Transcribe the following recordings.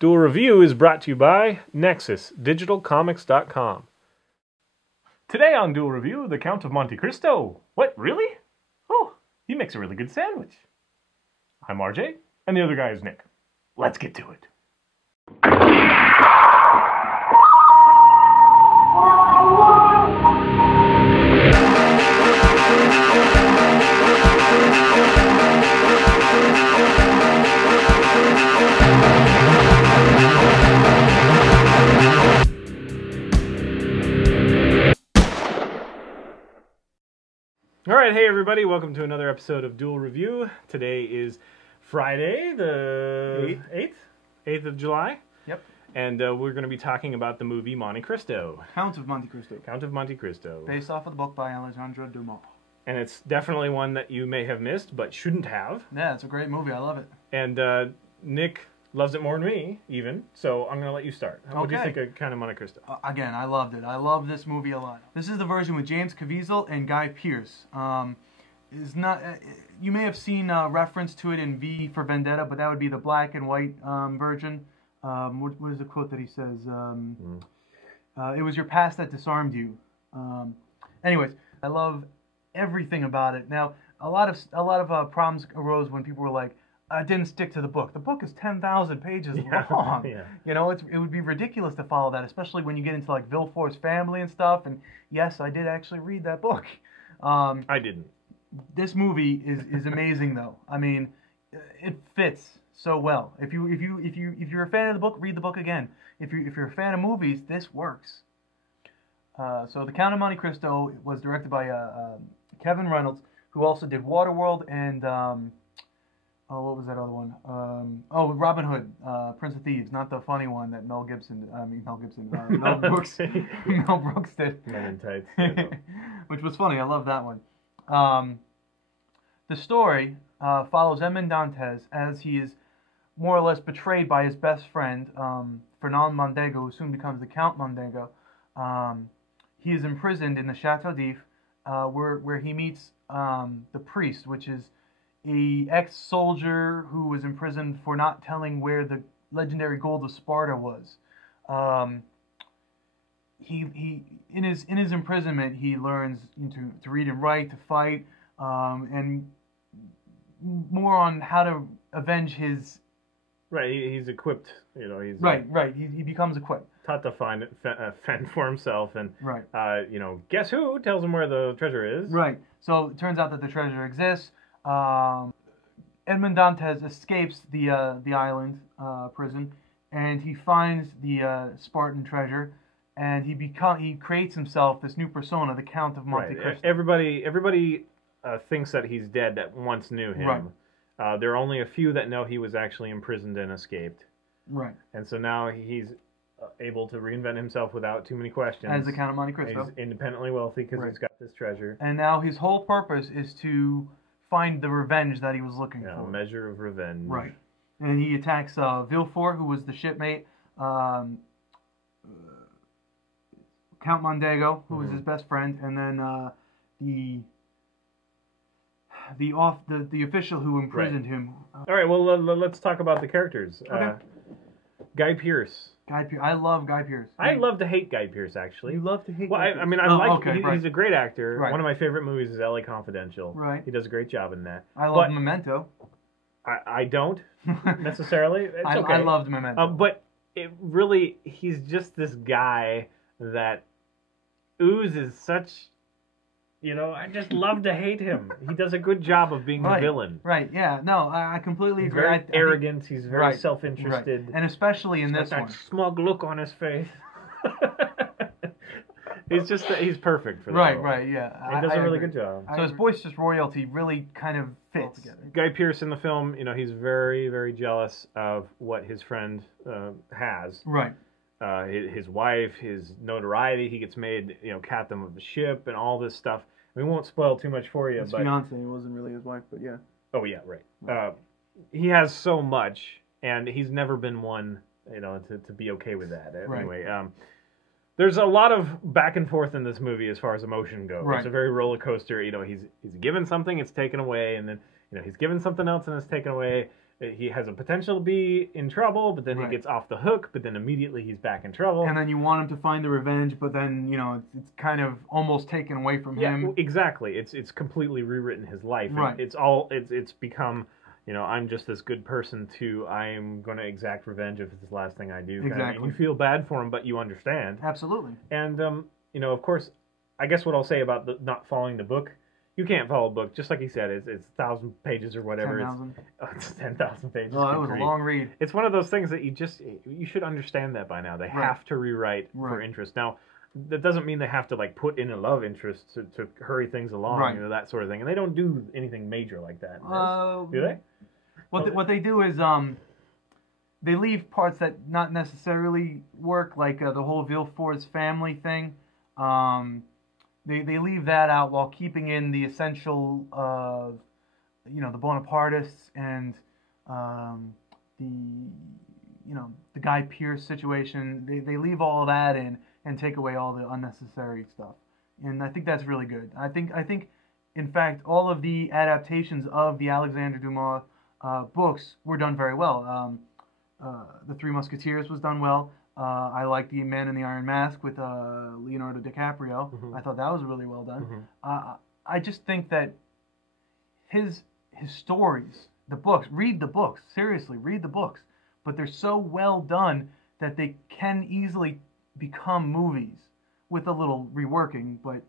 Duel Review is brought to you by NexusDigitalComics.com. Today on Duel Review, the Count of Monte Cristo. What, really? Oh, he makes a really good sandwich. I'm RJ, and the other guy is Nick. Let's get to it. Alright, hey everybody, welcome to another episode of Duel Review. Today is Friday, the 8th of July. Yep. And we're going to be talking about the movie Monte Cristo. Count of Monte Cristo. Count of Monte Cristo. Based off of the book by Alexandre Dumas. And it's definitely one that you may have missed, but shouldn't have. Yeah, it's a great movie. I love it. And Nick loves it more than me, even, so I'm going to let you start. What do you think of Count of Monte Cristo? Again, I loved it. I love this movie a lot. This is the version with James Caviezel and Guy Pearce. Is not you may have seen reference to it in V for Vendetta, but that would be the black and white version. What is the quote that he says? It was your past that disarmed you. Anyways, I love everything about it. Now, a lot of problems arose when people were like, I didn't stick to the book. The book is 10,000 pages long. Yeah. You know, it would be ridiculous to follow that, especially when you get into like Villefort's family and stuff. And yes, I did actually read that book. I didn't. This movie is amazing, though. I mean, it fits so well. If you're a fan of the book, read the book again. If you're a fan of movies, this works. So The Count of Monte Cristo was directed by Kevin Reynolds, who also did Waterworld and what was that other one? Robin Hood, Prince of Thieves, not the funny one that Mel Brooks did. Men in Tights. Which was funny. I love that one. The story follows Edmond Dantes as he is more or less betrayed by his best friend, Fernand Mondego, who soon becomes the Count Mondego. He is imprisoned in the Chateau d'If, where he meets the priest, which is a ex-soldier who was imprisoned for not telling where the legendary gold of Sparta was. He in his imprisonment, he learns to read and write, to fight, and more on how to avenge his. Right, he's equipped. You know, he's right. He becomes equipped. Taught to fend for himself, and right. Guess who tells him where the treasure is? Right. So it turns out that the treasure exists. Edmond Dantes escapes the island prison, and he finds the Spartan treasure, and he creates himself this new persona, the Count of Monte Cristo. Everybody thinks that he's dead that once knew him. Right. There are only a few that know he was actually imprisoned and escaped. Right. And so now he's able to reinvent himself without too many questions. As the Count of Monte Cristo. He's independently wealthy because he's got this treasure. And now his whole purpose is to find the revenge that he was looking for. A measure of revenge. Right. And he attacks Villefort, who was the shipmate, Count Mondego, who was his best friend, and then the official who imprisoned him. All right, well, let's talk about the characters. Okay. Guy Pearce. I love Guy Pearce. I love to hate Guy Pearce, actually. You love to hate Guy Pearce? I mean, he's a great actor. Right. One of my favorite movies is L.A. Confidential. Right. He does a great job in that. I love Memento. I don't, necessarily. It's okay. I loved Memento. But he's just this guy that oozes such... I just love to hate him. He does a good job of being the villain. Right, yeah. No, I completely agree. He's very arrogant. He's very self-interested. Right. And especially in this one. That smug look on his face. He's perfect for that. Right, yeah. He does a really good job. So his boisterous royalty really kind of fits together. Guy Pearce in the film, he's very, very jealous of what his friend has. Right. His wife, his notoriety, he gets made, captain of the ship and all this stuff. We won't spoil too much for you. His fiance wasn't really his wife, but yeah. Oh, yeah, right. He has so much, and he's never been one, to be okay with that. Anyway, there's a lot of back and forth in this movie as far as emotion goes. Right. It's a very roller coaster. He's given something, it's taken away, and then he's given something else and it's taken away. he has a potential to be in trouble, but then he gets off the hook, but then immediately he's back in trouble. And then you want him to find the revenge, but then, it's kind of almost taken away from him. Yeah, exactly. It's completely rewritten his life. Right. It's become, I'm just this good person to I'm going to exact revenge if it's the last thing I do. Exactly. And you feel bad for him, but you understand. Absolutely. And, of course, I guess what I'll say about not following the book, you can't follow a book, just like he said, it's 1,000 pages or whatever. 10,000. It's 10,000 pages. Oh, that was a long read. It's one of those things that you should understand that by now. They have to rewrite for interest. Now, that doesn't mean they have to put in a love interest to hurry things along, that sort of thing. And they don't do anything major like that. Do they? What they do is they leave parts that not necessarily work, like the whole Villefort's family thing. They leave that out while keeping in the essential of, the Bonapartists and the Guy Pearce situation. They leave all of that in and take away all the unnecessary stuff. And I think that's really good. I think in fact, all of the adaptations of the Alexandre Dumas books were done very well. The Three Musketeers was done well. I like The Man in the Iron Mask with Leonardo DiCaprio. Mm-hmm. I thought that was really well done. Mm-hmm. I just think that his stories, the books, read the books. Seriously, read the books. But they're so well done that they can easily become movies with a little reworking. But,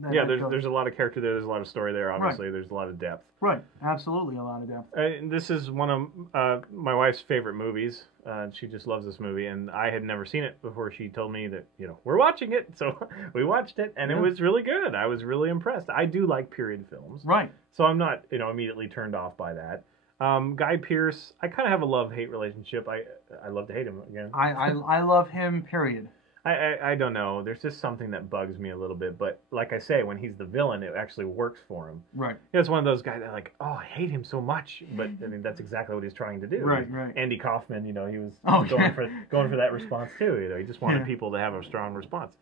there's a lot of character there. There's a lot of story there, obviously. Right. There's a lot of depth. Right. Absolutely a lot of depth. This is one of my wife's favorite movies. She just loves this movie, and I had never seen it before she told me that, we're watching it. So we watched it, and it was really good. I was really impressed. I do like period films. Right. So I'm not, immediately turned off by that. Guy Pearce, I kind of have a love-hate relationship. I love to hate him again. I love him, period. I don't know. There's just something that bugs me a little bit. But like I say, when he's the villain, it actually works for him. Right. It's one of those guys that I hate him so much. But I mean, that's exactly what he's trying to do. Right. Andy Kaufman, he was going for that response too. He just wanted people to have a strong response.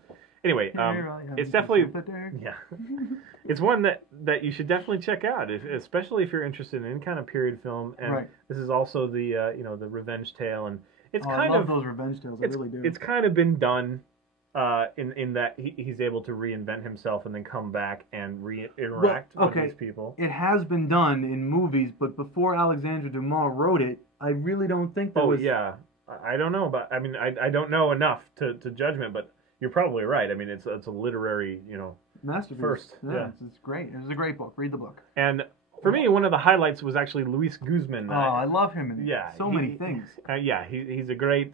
Anyway, it's definitely it's one that you should definitely check out, especially if you're interested in any kind of period film. And this is also the the revenge tale and. I love those revenge tales. I really do. It's kind of been done in that he's able to reinvent himself and then come back and interact with these people. It has been done in movies, but before Alexandre Dumas wrote it, I really don't think there was... Oh, yeah. I don't know about... I mean, I don't know enough to judgment, but you're probably right. I mean, it's a literary, masterpiece. First. Yeah. It's great. It was a great book. Read the book. And... For me, one of the highlights was actually Luis Guzman. I love him in so many things. He's a great...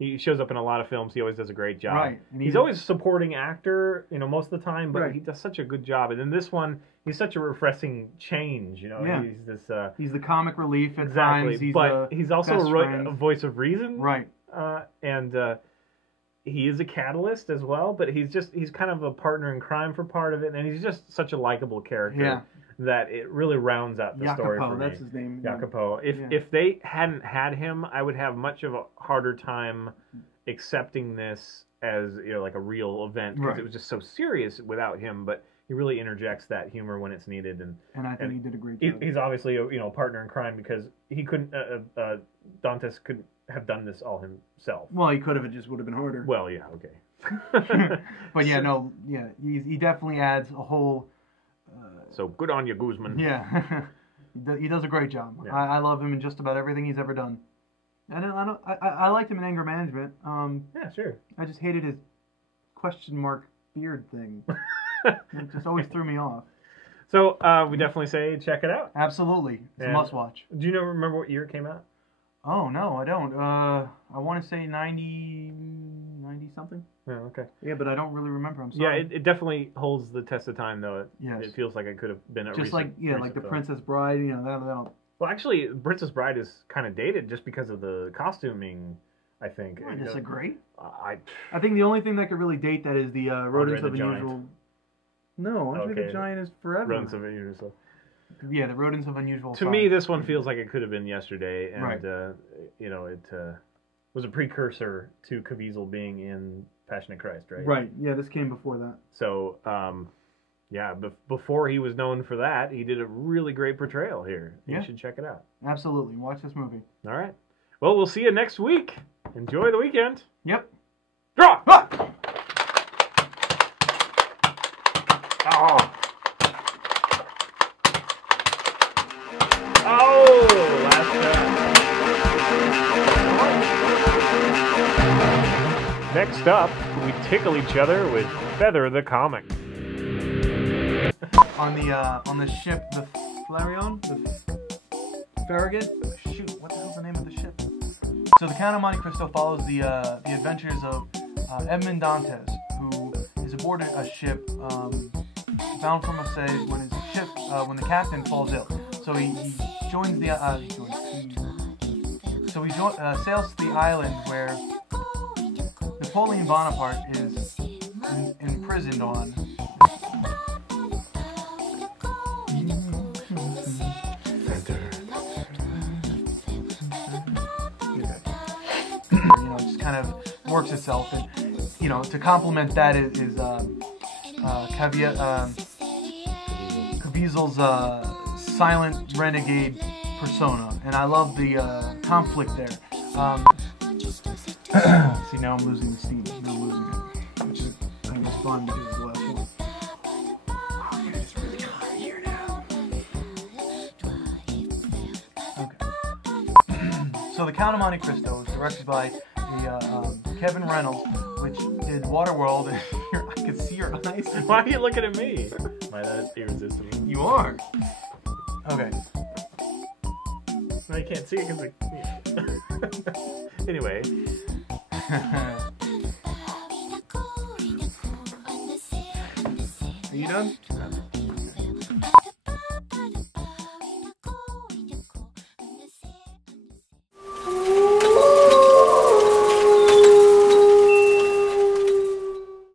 he shows up in a lot of films. He always does a great job. Right. And he's always a supporting actor, most of the time, but he does such a good job. And in this one, he's such a refreshing change, Yeah. He's this... he's the comic relief at times. He's also a voice of reason. Right. And he is a catalyst as well, but he's kind of a partner in crime for part of it, and he's just such a likable character. Yeah. That it really rounds out the story for me. That's his name. Jacopo. If they hadn't had him, I would have much of a harder time accepting this as like a real event because it was just so serious without him. But he really interjects that humor when it's needed, and I think he did a great job. He's obviously a partner in crime because he couldn't. Dantes couldn't have done this all himself. Well, he could have. It just would have been harder. Well, yeah, okay. But he definitely adds a whole. So good on you, Guzman. Yeah, he does a great job. Yeah. I love him in just about everything he's ever done. I liked him in Anger Management. Yeah, sure. I just hated his question mark beard thing. It just always threw me off. So we definitely say check it out. Absolutely, it's a must watch. Do you remember what year it came out? Oh no, I don't. I want to say 90 something. Oh, okay. Yeah, but I don't really remember. I'm sorry. Yeah, it definitely holds the test of time, though. It feels like it could have been a just recent, like the Princess Bride. That'll. Well, actually, Princess Bride is kind of dated just because of the costuming. I think. I disagree. I think the only thing that could really date that is the Rodents of Unusual. Giant. No, Andre the Giant is forever. Rodents of Unusual. Yeah, the Rodents of Unusual. To me, this one feels like it could have been yesterday, and it was a precursor to Caviezel being in Passion of Christ, right? Right. Yeah, this came before that. So, Yeah, before he was known for that, he did a really great portrayal here. You Yeah. should check it out. Absolutely. Watch this movie. All right. Well, we'll see you next week. Enjoy the weekend. Yep. Draw! Ah! Oh. Oh, last time. Next up, we tickle each other with Feather the Comic. On the ship, the Flareon? The Farragut? Shoot, what the hell's the name of the ship? So the Count of Monte Cristo follows the adventures of Edmond Dantes, who is aboard a ship bound for Marseille when when the captain falls ill. So he joins the sails to the island where Napoleon Bonaparte is imprisoned on. Just kind of works itself, and to complement that is Caviezel's silent renegade persona, and I love the conflict there. See, now I'm losing the steam. Now I'm losing it, which is kind of fun because it's the last one. It's really hot here now. Okay. So the Count of Monte Cristo is directed by Kevin Reynolds, which did Waterworld. And I can see your eyes. Why are you looking at me? Why, that's irresistible. You are. Okay. No, you can't see it because Anyway. Are you done?